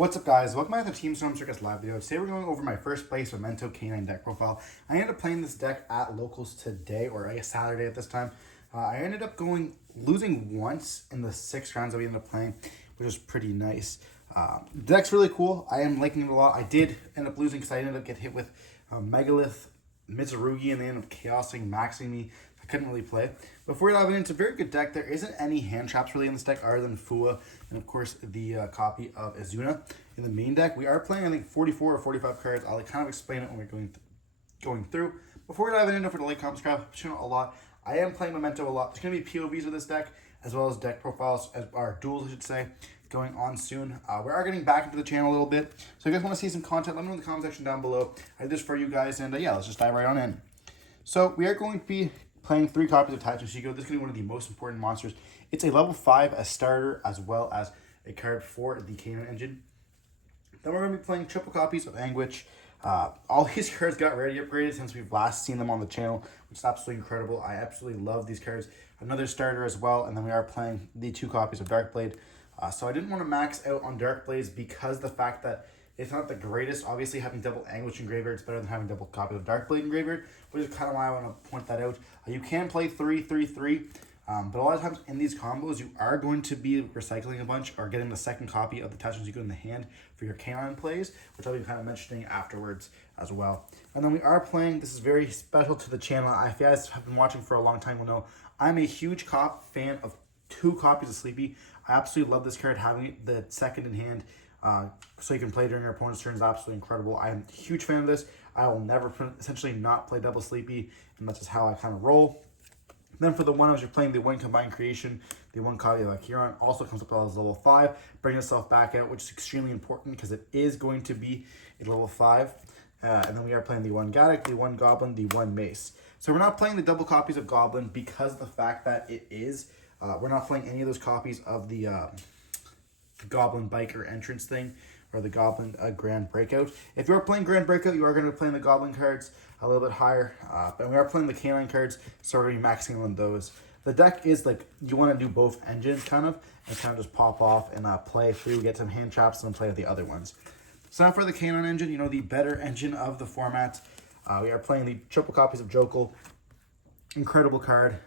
What's up, guys? Welcome back to Team Storm Circus live video. Today we're going over my first place Memento Canine deck profile. I ended up playing this deck at locals today, or I guess Saturday at this time. I ended up losing once in the 6 rounds that we ended up playing, which was pretty nice. The deck's really cool. I am liking it a lot. I did end up losing because I ended up getting hit with Megalith, Mitsurugi, and they ended up chaosing, maxing me. I couldn't really play. Before we dive in, it's a very good deck. There isn't any hand traps really in this deck other than Fua and of course the copy of Izuna. In the main deck, we are playing I think 44 or 45 cards. I'll kind of explain it when we're going through. Before we dive in for the late comments, a lot. I am playing Memento a lot. There's going to be POVs with this deck as well as deck profiles, or duels I should say, going on soon. We are getting back into the channel a little bit. So if you guys want to see some content, let me know in the comment section down below. I did this for you guys, and yeah, let's just dive right on in. So we are going to be playing 3 copies of Taichung Shigo. This is going to be one of the most important monsters. It's a level 5, a starter, as well as a card for the Canine engine. Then we're going to be playing triple copies of Anguish. All these cards got rarity upgraded since we've last seen them on the channel, which is absolutely incredible. I absolutely love these cards. Another starter as well, and then we are playing the 2 copies of Darkblade. So I didn't want to max out on Darkblades because the fact that it's not the greatest. Obviously, having double Anguish in graveyard is better than having double copies of Darkblade in graveyard, which is kind of why I want to point that out. You can play 3-3-3, but a lot of times in these combos, you are going to be recycling a bunch or getting the second copy of the Taichung Shigo in the hand for your Canine plays, which I'll be kind of mentioning afterwards as well. And then we are playing, this is very special to the channel. If you guys have been watching for a long time will know, I'm a huge fan of 2 copies of Sleepy. I absolutely love this card. Having the second in hand so you can play during your opponent's turn is absolutely incredible. I am a huge fan of this. I will never essentially not play double Sleepy, and that's just how I kind of roll. Then for the one, as you're playing the 1 combined creation, the 1 copy of Akiron also comes up as level 5, bringing itself back out, which is extremely important because it is going to be a level 5. And then we are playing the 1 Gaddock, the 1 Goblin, the 1 Mace. So we're not playing the double copies of Goblin because of the fact that it is, we're not playing any of those copies of the Goblin Biker entrance thing, or the Goblin Grand Breakout. If you're playing Grand Breakout, you are going to be playing the Goblin cards a little bit higher, but we are playing the Canine cards, so we're going to be maxing on those. The deck is like, you want to do both engines kind of, and kind of just pop off and play through, get some hand traps, and then play with the other ones. So now for the Canine engine, the better engine of the format, we are playing the triple copies of Jokel. Incredible card.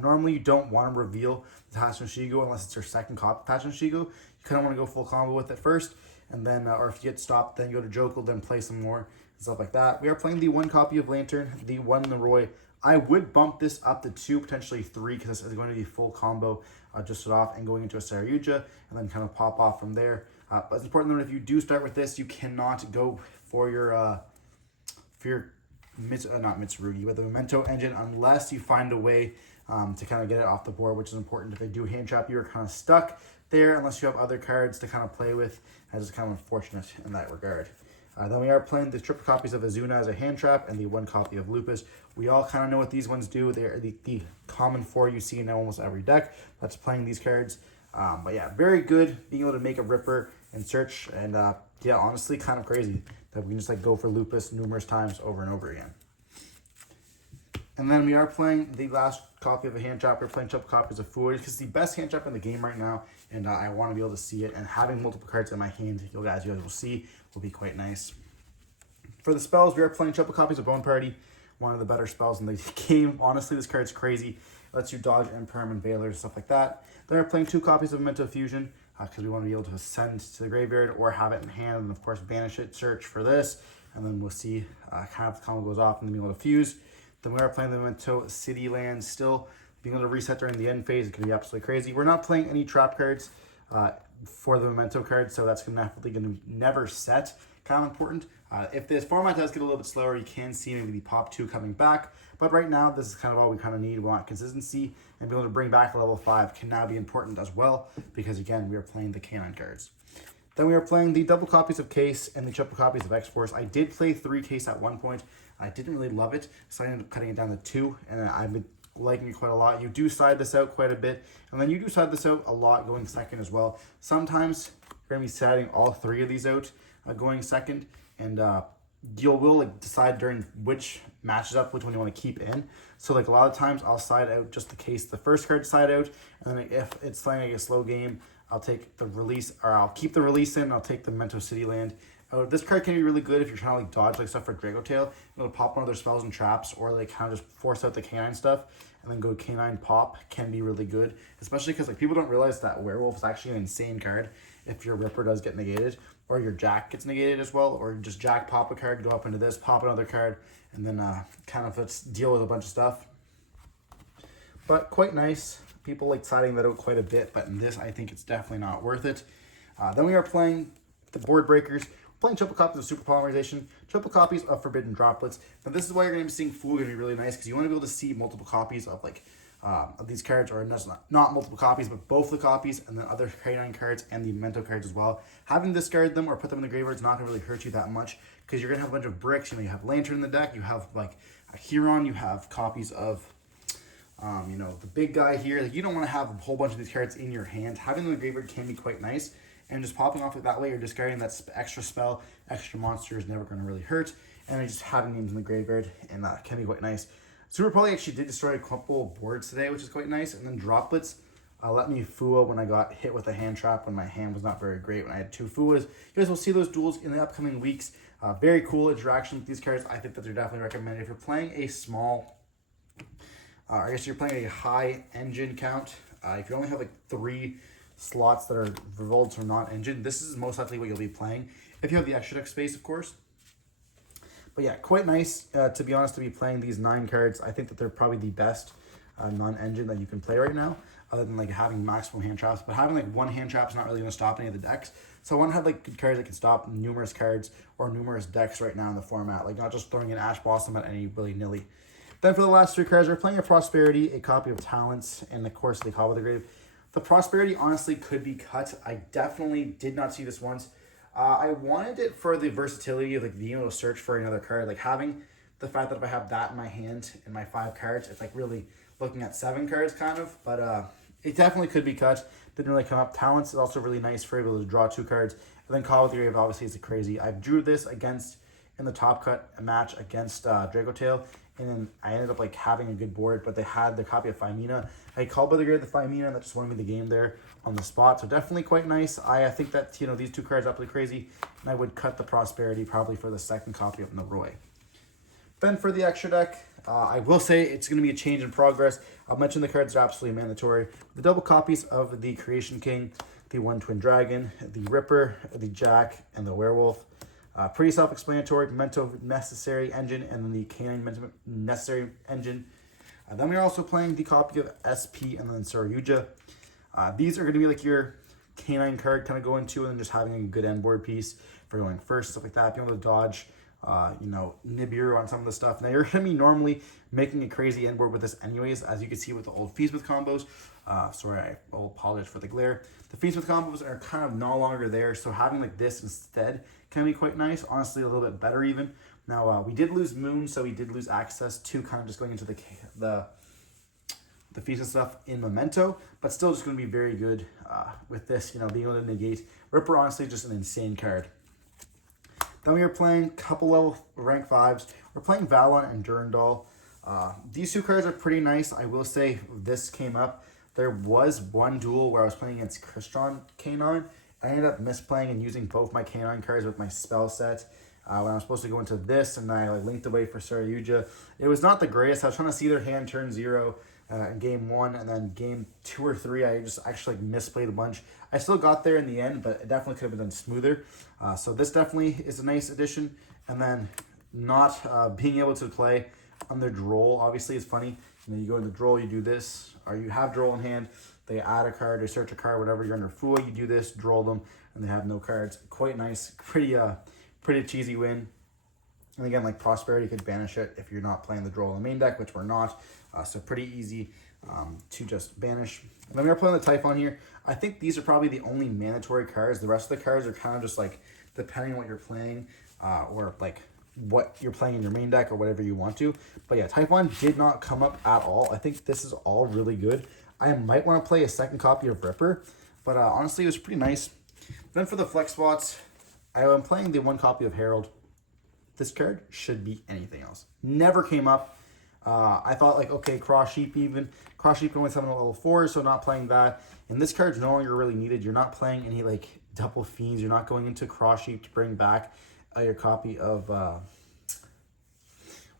Normally you don't want to reveal the Taichung Shigo unless it's your second copy of Taichung Shigo. You kind of want to go full combo with it first, and then, or if you get stopped, then go to Jokel, then play some more, and stuff like that. We are playing the 1 copy of Lantern, the 1 Leroy. I would bump this up to 2, potentially 3, because this is going to be full combo, just it off and going into a Saryuja, and then kind of pop off from there. But it's important that if you do start with this, you cannot go for your not Mitsurugi, but the Memento engine, unless you find a way to kind of get it off the board, which is important. If they do hand trap, you're kind of stuck there unless you have other cards to kind of play with. That is kind of unfortunate in that regard. Then we are playing the triple copies of Izuna as a hand trap and the 1 copy of Lupus. We all kind of know what these ones do. They are the common 4 you see in almost every deck that's playing these cards. But yeah, very good being able to make a Ripper and search, and yeah, honestly kind of crazy that we can just like go for Lupus numerous times over and over again. And then we are playing the last copy of a hand trap. We're playing triple copies of Fua because it's the best hand trap in the game right now, and I want to be able to see it. And having multiple cards in my hand, you guys will see, will be quite nice. For the spells, we are playing triple copies of Bone Party, one of the better spells in the game. Honestly, this card's crazy. It lets you dodge Impermanent Veilers, stuff like that. Then we're playing 2 copies of Memento Fusion because we want to be able to ascend to the graveyard or have it in hand, and of course banish it, search for this, and then we'll see kind of the combo goes off and then be able to fuse. Then we are playing the Memento City Land still. Being able to reset during the end phase, it can be absolutely crazy. We're not playing any trap cards for the Memento cards, so that's definitely going to never set. Kind of important. If this format does get a little bit slower, you can see maybe the pop 2 coming back. But right now, this is kind of all we kind of need. We want consistency, and being able to bring back a level 5 can now be important as well, because again, we are playing the Canine cards. Then we are playing the double copies of Case and the triple copies of X-Force. I did play 3 Case at one point. I didn't really love it, so I ended up cutting it down to 2, and I've been liking it quite a lot. You do side this out quite a bit, and then you do side this out a lot going second as well. Sometimes you're going to be siding all 3 of these out going second, and you will like decide during which matches up which one you want to keep in. So like a lot of times I'll side out just the Case, the first card side out, and then if it's playing like a slow game, I'll take the release, or I'll keep the release in, I'll take the Memento City Land. This card can be really good if you're trying to like dodge like stuff for Draco Tail. It'll pop one of their spells and traps, or like kind of just force out the canine stuff and then go canine pop can be really good. Especially because like people don't realize that werewolf is actually an insane card if your Ripper does get negated, or your Jack gets negated as well, or just Jack pop a card, go up into this, pop another card, and then kind of let's deal with a bunch of stuff. But quite nice. People like siding that out quite a bit, but in this I think it's definitely not worth it. Then we are playing the board breakers. Playing triple copies of Super Polymerization, triple copies of Forbidden Droplets. Now this is why you're going to be seeing Fool going to be really nice, because you want to be able to see multiple copies of like of these cards, or not multiple copies, but both the copies, and then other canine cards and the Memento cards as well. Having discarded them or put them in the graveyard is not going to really hurt you that much, because you're going to have a bunch of bricks. You know, you have Lantern in the deck, you have like a Huron, you have copies of you know, the big guy here. Like, you don't want to have a whole bunch of these cards in your hand. Having them in the graveyard can be quite nice. And just popping off it that way, you're discarding that extra spell, extra monster is never going to really hurt. And just having names in the graveyard and can be quite nice. Super Poly actually did destroy a couple of boards today, which is quite nice. And then Droplets let me Fua when I got hit with a hand trap when my hand was not very great, when I had 2 Fuas. You guys will see those duels in the upcoming weeks. Very cool interaction with these cards. I think that they're definitely recommended. If you're playing a small, I guess you're playing a high engine count, if you only have like 3 slots that are revolts or not engine, this is most likely what you'll be playing if you have the extra deck space, of course. But yeah, quite nice to be honest to be playing these 9 cards. I think that they're probably the best non-engine that you can play right now, other than like having maximum hand traps. But having like 1 hand trap is not really going to stop any of the decks. So I want to have like good cards that can stop numerous cards or numerous decks right now in the format, like not just throwing an Ash Blossom at any willy-nilly. Then for the last 3 cards, we're playing a Prosperity, a copy of Talents, and of course the Call of the Grave. The Prosperity honestly could be cut. I definitely did not see this once. I wanted it for the versatility of like being able to search for another card. Like having the fact that if I have that in my hand and my 5 cards, it's like really looking at 7 cards kind of. But it definitely could be cut. Didn't really come up. Talents is also really nice for able to draw 2 cards. And then Call of the Grave obviously is crazy. I drew this against in the top cut match against Draco Tail. And then I ended up like having a good board, but they had the copy of Phimina. I called by the grade the Phimina, and that just won me the game there on the spot. So definitely quite nice. I think that, you know, these 2 cards are absolutely crazy, and I would cut the Prosperity probably for the 2nd copy of Naroi. Then for the extra deck, I will say it's going to be a change in progress. I'll mention the cards are absolutely mandatory. The double copies of the Creation King, the 1 Twin Dragon, the Ripper, the Jack, and the Werewolf. Pretty self-explanatory. Memento Necessary Engine, and then the Canine Necessary Engine. Then we're also playing the copy of SP and then Saryuja. These are going to be like your canine card kind of going to, and then just having a good end board piece for going first, stuff like that. Being able to dodge, you know, Nibiru on some of the stuff. Now you're going to be normally making a crazy end board with this anyways, as you can see with the old Feast with combos. Sorry, I will apologize for the glare. The Feast with combos are kind of no longer there, so having like this instead can be quite nice. Honestly, a little bit better even. Now, we did lose Moon, so we did lose access to kind of just going into the Feast and stuff in Memento, but still just going to be very good with this, you know, being able to negate. Ripper, honestly, just an insane card. Then we are playing a couple level rank 5s. We're playing Valon and Durandal. These 2 cards are pretty nice. I will say this came up. There was one duel where I was playing against Crystron Canine. I ended up misplaying and using both my Canine cards with my spell set. When I was supposed to go into this, and I like linked away for Saryuja. It was not the greatest. I was trying to see their hand turn 0 in game 1, and then game 2 or 3, I just actually like misplayed a bunch. I still got there in the end, but it definitely could have been done smoother. So this definitely is a nice addition. And then not being able to play on their Droll obviously is funny. You know, you go into Droll, you do this, or you have Droll in hand. They add a card, they search a card, whatever. You're under Fua, you do this, Droll them, and they have no cards. Quite nice, pretty cheesy win. And again, like Prosperity could banish it if you're not playing the Droll in the main deck, which we're not. So pretty easy to just banish. And then we are playing the Typhon here. I think these are probably the only mandatory cards. The rest of the cards are kind of just like depending on what you're playing or like what you're playing in your main deck or whatever you want to. But yeah, Typhon did not come up at all. I think this is all really good. I might want to play a 2nd copy of Ripper, but honestly, it was pretty nice. Then for the flex spots, I am playing the 1 copy of Herald. This card should be anything else. Never came up. I thought like, okay, Cross Sheep even. Cross Sheep can win summon at level 4, so not playing that. And this card's no longer really needed. You're not playing any like double fiends. You're not going into Cross Sheep to bring back your copy of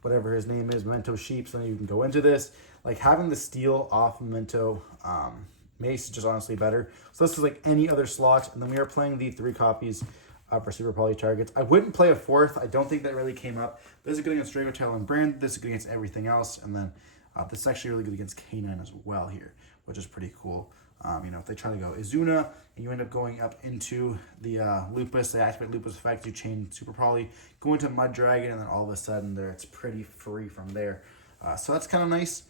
whatever his name is, Memento Sheep, so then you can go into this. Like having the steal off Memento Mace is just honestly better. So this is like any other slot, and then we are playing the 3 copies for Super Poly targets. I wouldn't play a 4th. I don't think that really came up. This is good against Draco Tail and Brand. This is good against everything else, and then this is actually really good against K9 as well here, which is pretty cool. You know, if they try to go Izuna and you end up going up into the Lupus, they activate Lupus effect, you chain Super Poly, go into Mud Dragon, and then all of a sudden there it's pretty free from there. So that's kind of nice.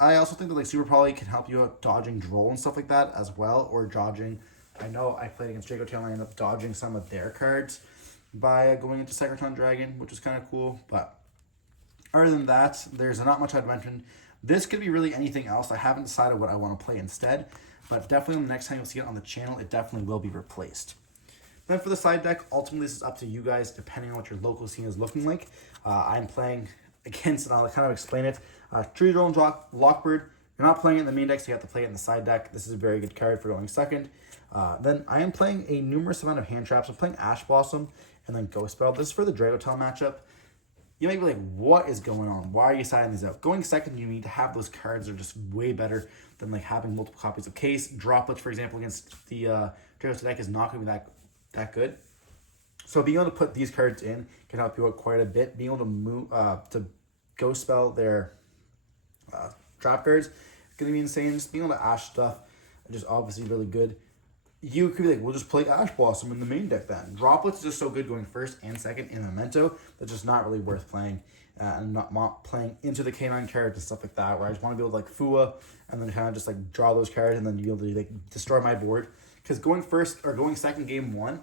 I also think that like Super Poly can help you out dodging Droll and stuff like that as well, or dodging. I know I played against Draco Tail and I ended up dodging some of their cards by going into Secreton Dragon, which was kind of cool. But other than that, there's not much I'd mention. This could be really anything else. I haven't decided what I want to play instead, but definitely the next time you'll see it on the channel, it definitely will be replaced. Then for the side deck, ultimately this is up to you guys, depending on what your local scene is looking like. I'm playing against, and I'll kind of explain it, Tree Drill and Lockbird. You're not playing it in the main deck, so you have to play it in the side deck. This is a very good card for going second. Then I am playing a numerous amount of hand traps. I'm playing Ash Blossom and then Ghost Spell. This is for the Dragotel matchup. You might be like, what is going on? Why are you siding these out? Going second, you need to have those cards that are just way better than like having multiple copies of Case. Droplets, for example, against the Dragotel deck is not going to be that good. So being able to put these cards in can help you out quite a bit. Being able to move to Ghost Spell their trap cards is going to be insane. Just being able to Ash stuff is just obviously really good. You could be like, we'll just play Ash Blossom in the main deck then. Droplets is just so good going first and second in Memento. That's just not really worth playing. And not playing into the K9 cards and stuff like that, where I just want to be able to like Fua and then kind of just like draw those cards and then be able to like destroy my board. Because going first or going second game 1,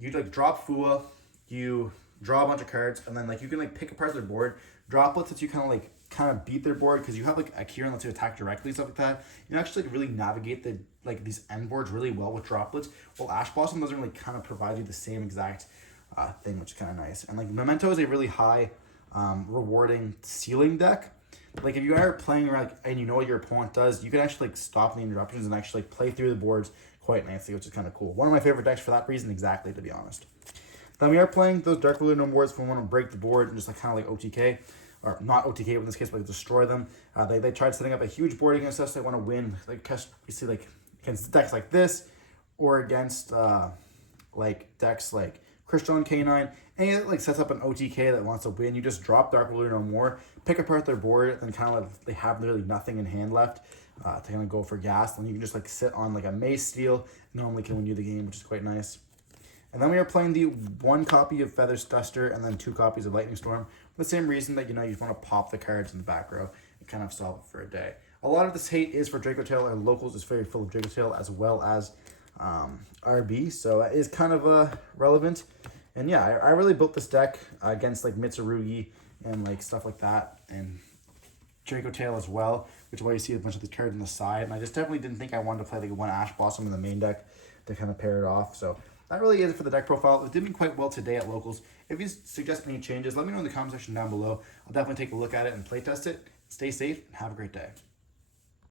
you like drop Fua, you draw a bunch of cards, and then like you can like pick apart their board. Droplets that you kind of beat their board because you have like a Kieran lets you attack directly, stuff like that. You actually like really navigate the like these end boards really well with Droplets. While Ash Blossom doesn't really kind of provide you the same exact thing, which is kind of nice. And like Memento is a really high rewarding ceiling deck. Like if you are playing like and you know what your opponent does, you can actually like stop the interruptions and actually like play through the boards quite nicely, which is kind of cool. One of my favorite decks for that reason, exactly, to be honest. Then we are playing those Dark Balloon boards if we want to break the board and just like kind of like OTK. Or not OTK in this case, but like destroy them. They tried setting up a huge board against us. They want to win, like we see like against decks like this, or against like decks like Crystal and K9. And it like sets up an OTK that wants to win. You just drop Dark Balloon or more, pick apart their board, and kind of like they have literally nothing in hand left to kind of go for gas. Then you can just like sit on like a Mace Steel, normally can win you the game, which is quite nice. And then we are playing the 1 copy of Feather Duster and then 2 copies of Lightning Storm. For the same reason that, you know, you want to pop the cards in the back row and kind of solve it for a day. A lot of this hate is for Draco Tail, and locals is very full of Draco Tail as well as RB. So it is kind of relevant. And yeah, I really built this deck against like Mitsurugi and like stuff like that. And Draco Tail as well, which is why you see a bunch of the cards on the side. And I just definitely didn't think I wanted to play like 1 Ash Blossom in the main deck to kind of pair it off. So that really is it for the deck profile. It did me quite well today at locals. If you suggest any changes, let me know in the comment section down below. I'll definitely take a look at it and playtest it. Stay safe and have a great day.